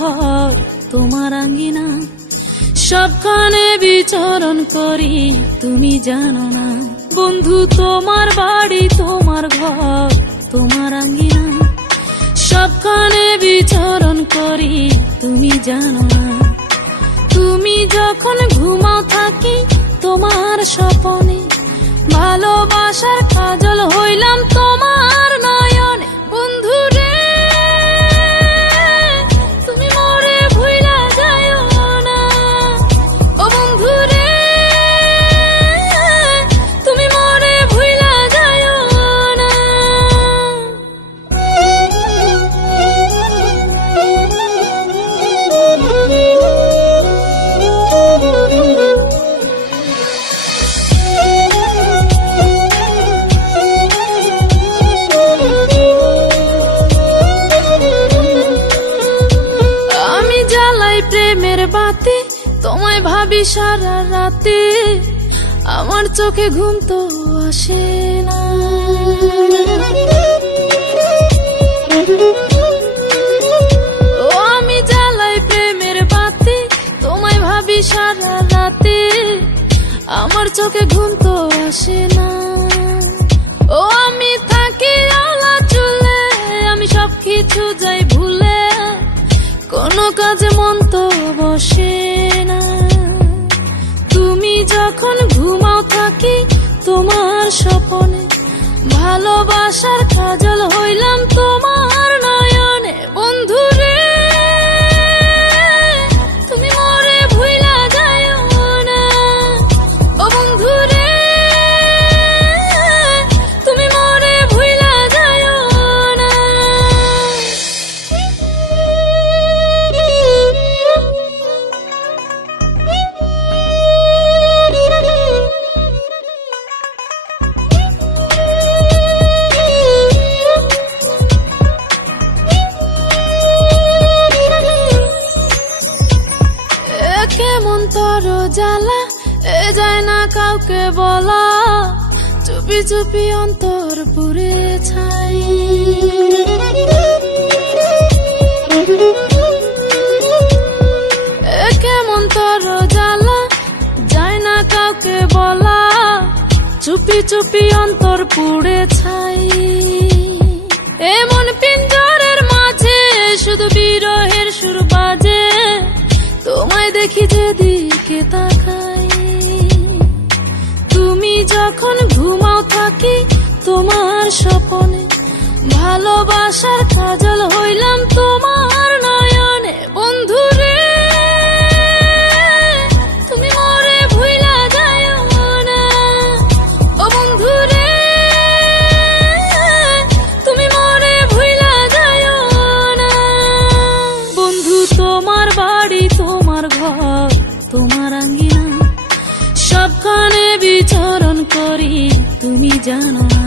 ঘর তোমার আঙ্গিনা, সবখানে বিচরণ করি তুমি জানো না। বন্ধু তোমার বাড়ি তোমার ঘর তোমার আঙ্গিনা, সবখানে বিচরণ করি তুমি জানো না। তুমি যখন ঘুমাও থাকি তোমার স্বপনে, ভালোবাসার কাজল হইলাম তোমার নয়নে। বন্ধু রে তুমি মরে ভুইলা যাইও না, ও বন্ধু রে তুমি মরে ভুইলা যাইও না। প্রেমের বাতি তোমায় ভাবি সারা রাতে, আমার চোখে ঘুম তো আসে না। ও আমি জ্বালাই প্রেমের বাতি তোমায় ভাবি সারা রাতে, আমার চোখে ঘুম তো আসে না। ও আমি থাকি আলা চুলে, আমি সব কিছু যাই ভুলে, কোনো কাজে মন তো বসে না। তুমি যখন ঘুমাও থাকি তোমার স্বপনে, ভালোবাসার কাজল হইলাম তোমার নয়নে। বন্ধু রে তুমি মরে ভুইলা যাইও না, ও বন্ধু রে তুমি মরে ভুইলা যাইও না। কেমন তোর জ্বালা এ যায় না কাউকে বলা, চুপি চুপি অন্তর পুরে ছাই। কেমন তোর জ্বালা যায় না কাউকে বলা, চুপি চুপি অন্তর পুড়ে ছাই। এমন পিঞ্জরের মাঝে শুধু বিরহের সুর বাজে, তোমায় দেখি যেদিকে তাকাই। তুমি যখন ঘুমাও থাকি তোমার স্বপনে, ভালোবাসার কাজল হইলাম তোমার নয়নে। বন্ধু রে তুমি মরে ভুইলা যাইও না, ও বন্ধু রে তুমি মরে ভুইলা যাইও না। বন্ধু তোমার বাড়ি তোমার ঘর তোমার আঙ্গিনা, সবখানে বিচরণ করি তুমি জানো না।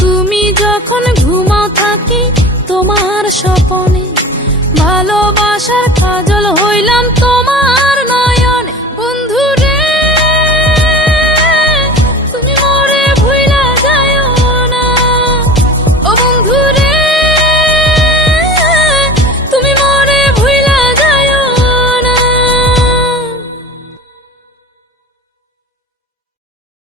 তুমি যখন ঘুমাও থাকি তোমার স্বপনে, ভালোবাসার কাজল হইলাম তোমার